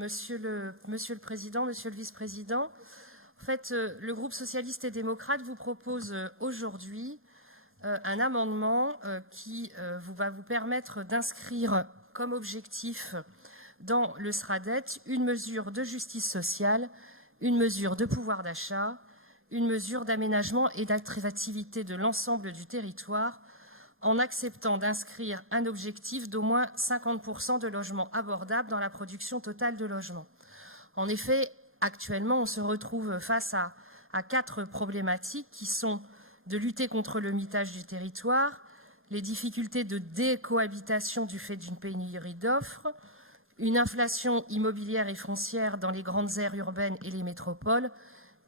Monsieur le Président, Monsieur le Vice-président. En fait, le groupe socialiste et démocrate vous propose aujourd'hui un amendement qui va vous permettre d'inscrire comme objectif dans le SRADDET une mesure de justice sociale, une mesure de pouvoir d'achat, une mesure d'aménagement et d'attractivité de l'ensemble du territoire, en acceptant d'inscrire un objectif d'au moins 50% de logements abordables dans la production totale de logements. En effet, actuellement, on se retrouve face à 4 problématiques qui sont de lutter contre le mitage du territoire, les difficultés de décohabitation du fait d'une pénurie d'offres, une inflation immobilière et foncière dans les grandes aires urbaines et les métropoles,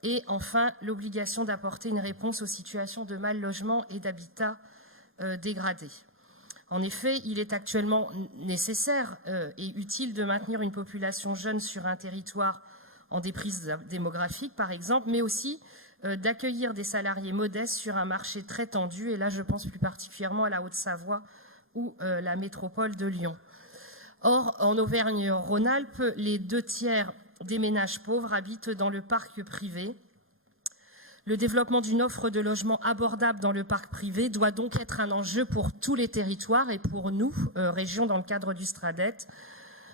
et enfin l'obligation d'apporter une réponse aux situations de mal logement et d'habitat dégradé. En effet, il est actuellement nécessaire et utile de maintenir une population jeune sur un territoire en déprise démographique, par exemple, mais aussi d'accueillir des salariés modestes sur un marché très tendu, et là je pense plus particulièrement à la Haute-Savoie ou la métropole de Lyon. Or, en Auvergne-Rhône-Alpes, les 2/3 des ménages pauvres habitent dans le parc privé. Le développement d'une offre de logements abordables dans le parc privé doit donc être un enjeu pour tous les territoires et pour nous, régions, dans le cadre du SRADDET,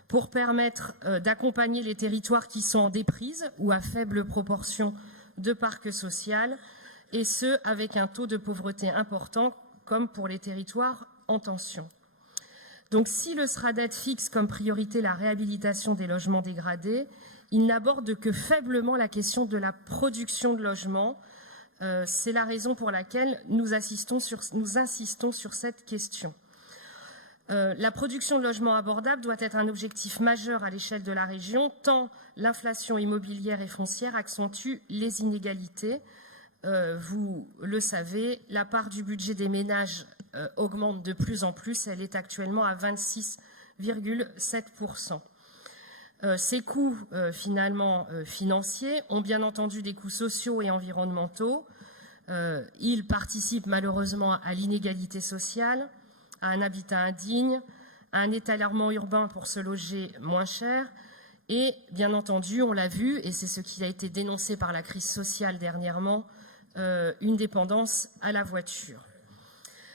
pour permettre d'accompagner les territoires qui sont en déprise ou à faible proportion de parc social, et ce, avec un taux de pauvreté important, comme pour les territoires en tension. Donc, si le SRADDET fixe comme priorité la réhabilitation des logements dégradés, il n'aborde que faiblement la question de la production de logements. C'est la raison pour laquelle nous insistons sur cette question. La production de logements abordables doit être un objectif majeur à l'échelle de la région, tant l'inflation immobilière et foncière accentue les inégalités. Vous le savez, la part du budget des ménages augmente de plus en plus. Elle est actuellement à 26,7%. Ces coûts financiers ont bien entendu des coûts sociaux et environnementaux. Ils participent malheureusement à l'inégalité sociale, à un habitat indigne, à un étalement urbain pour se loger moins cher et, bien entendu, on l'a vu, et c'est ce qui a été dénoncé par la crise sociale dernièrement, une dépendance à la voiture.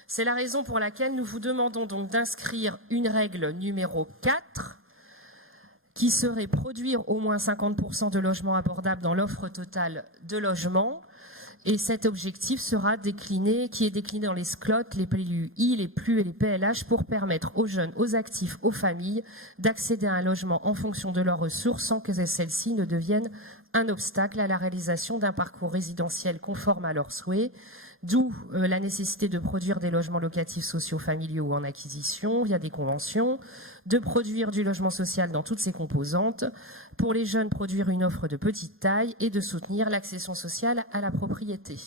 C'est la raison pour laquelle nous vous demandons donc d'inscrire une règle numéro 4 qui serait produire au moins 50% de logements abordables dans l'offre totale de logements. Et cet objectif sera décliné dans les SCLOT, les PLUI, les PLU et les PLH pour permettre aux jeunes, aux actifs, aux familles d'accéder à un logement en fonction de leurs ressources sans que celles-ci ne deviennent un obstacle à la réalisation d'un parcours résidentiel conforme à leurs souhaits. D'où la nécessité de produire des logements locatifs sociaux familiaux ou en acquisition via des conventions, de produire du logement social dans toutes ses composantes, pour les jeunes produire une offre de petite taille et de soutenir l'accession sociale à la propriété.